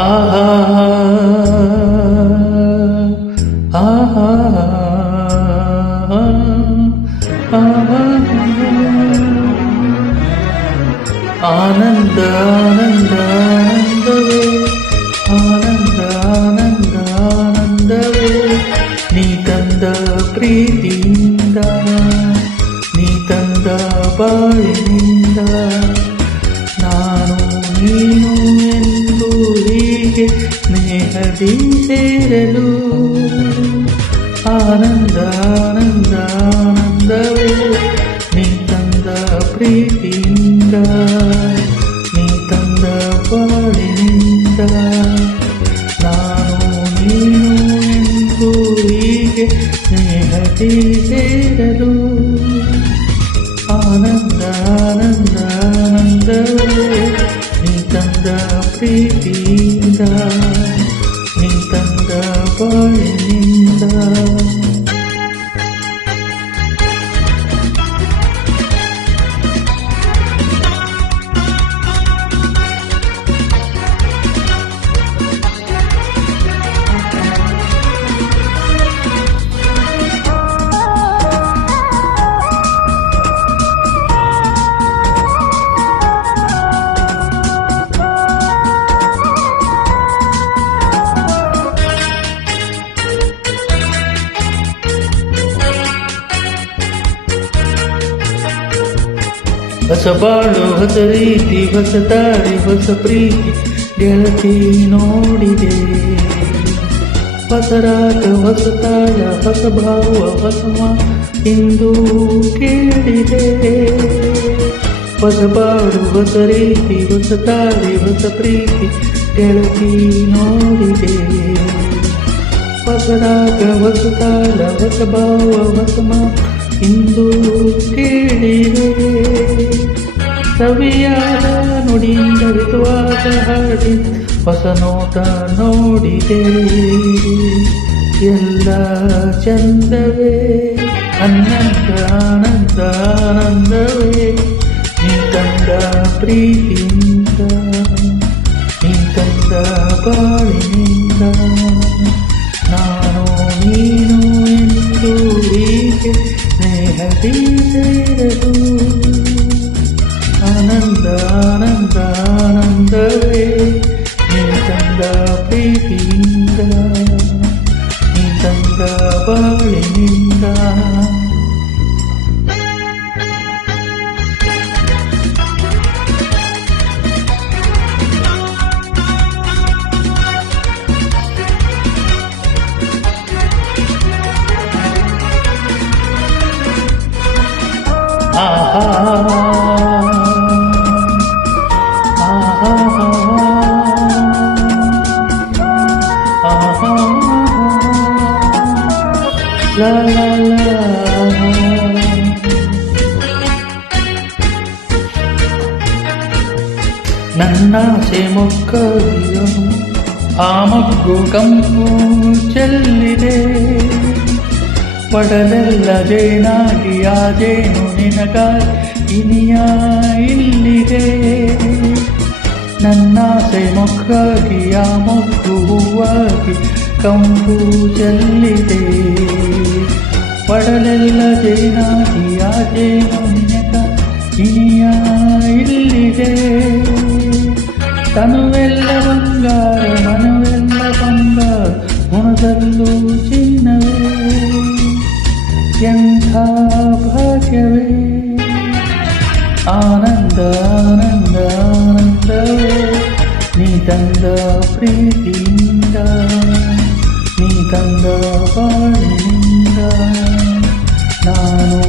ಆಹಾ ಆಹಾ ಆನಂದ ಆನಂದ ಆನಂದವೇ ಆನಂದ ಆನಂದ ಆನಂದವೇ ನೀ ತಂದ ಪ್ರೀತಿಯಿಂದ ನೀ ತಂದ ಬಾಳಿನಿಂದ ನಾನು ನೀನು ಎಂದು ಹೀಗೆ ಸ್ನೇಹದಿ ಸೇರಲು ಆನಂದ ಆನಂದ ಆನಂದವೇ ನೀ ತಂದ ಪ್ರೀತಿಯಿಂದ ನೀ ತಂದ ಬಾಳಿನಿಂದ ನಾನು ನೀನು ಎಂದು ಹೀಗೆ ಸ್ನೇಹದಿ ಸೇರಲು ಆನಂದ ಆನಂದ ಆನಂದವೇ ನೀ ತಂದ ಪ್ರೀತಿಯಿಂದ ನೀ ತಂದ ಬಾಳಿನಿಂದ ಹೊಸ ಬಾಳು ಹೊಸ ರೀತಿ ಹೊಸ ದಾರಿ ಹೊಸ ಪ್ರೀತಿ ಗೆಳತಿ ನೋಡಿದೆ ಹೊಸ ರಾಗ ಹೊಸ ತಾಳ ಹೊಸ ಭಾವ ಹೊಸ ಇಂದು ಕೇಳಿದೆ ಹೊಸ ಬಾಳು ಹೊಸ ರೀತಿ ಹೊಸ ದಾರಿ ಹೊಸ ಪ್ರೀತಿ ಗೆಳತಿ ನೋಡಿದೆ ಹೊಸ ರಾಗ ಹೊಸ ತಾಳ ಹೊಸ ಭಾವ ಹೊಸ ಇಂದು ಕೇಳಿದೆ ಸವಿಯಾದ ನುಡಿಯಿಂದ ಋತುವಾದ ಹಾಡಿ ಹೊಸ ನೋಟ ನೋಡಿದೆ ಎಲ್ಲ ಚಂದವೇ ಆನಂದ ಆನಂದ ಆನಂದವೇ ನೀ ತಂದ ಪ್ರೀತಿಯಿಂದ ನೀ ತಂದ ಬಾಳಿನಿಂದ ನಾನು ನೀನು ಎಂದು ಹೀಗೆ ಸ್ನೇಹದಿ ಸೇರಲು ಆನಂದ ಆನಂದ ಆನಂದವೇ ನೀ ತಂದ ಪ್ರೀತಿಯಿಂದ ನೀ ತಂದ ಬಾಳಿನಿಂದ ಆಹಾ la la la ನನ್ನಾಸೆ ಮೊಕ್ಕಲು ಆ ಮಗ್ಗು ಕಂಪು ಚೆಲ್ಲಿದೆ ಪಡಲೆಲ್ಲ ಜೇನಾಗಿ ಆ ಜೇನು ನಿನಗಾಗಿ ಇನಿಯ ಇಲ್ಲಿದೆ ನನ್ನಾಸೆ ಮೊಕ್ಕಾಗಿ ಆ ಮೊಗ್ಗು ಹೂವಾಗಿ ಕಂಪು ಚೆಲ್ಲಿದೆ ಪಡಲೆಲ್ಲ ಜೇನಾಗಿ ಆ ಜೇನು ನಿನಗಾಗಿ ಇನಿಯ ಇಲ್ಲಿದೆ ತನುವೆಲ್ಲ ಬಂಗಾರ ಮನವೆಲ್ಲ ಬಂಗಾರ ಗುಣದಲ್ಲೂ ಚಿನ್ನವೇ ಎಂಥ ಭಾಗ್ಯವೇ ಆನಂದ ಆನಂದ ಆನಂದವೇ ನೀ ತಂದ ಪ್ರೀತಿಯಿಂದ ನೀ ತಂದ ಬಾಳಿನಿಂದ ನಾನು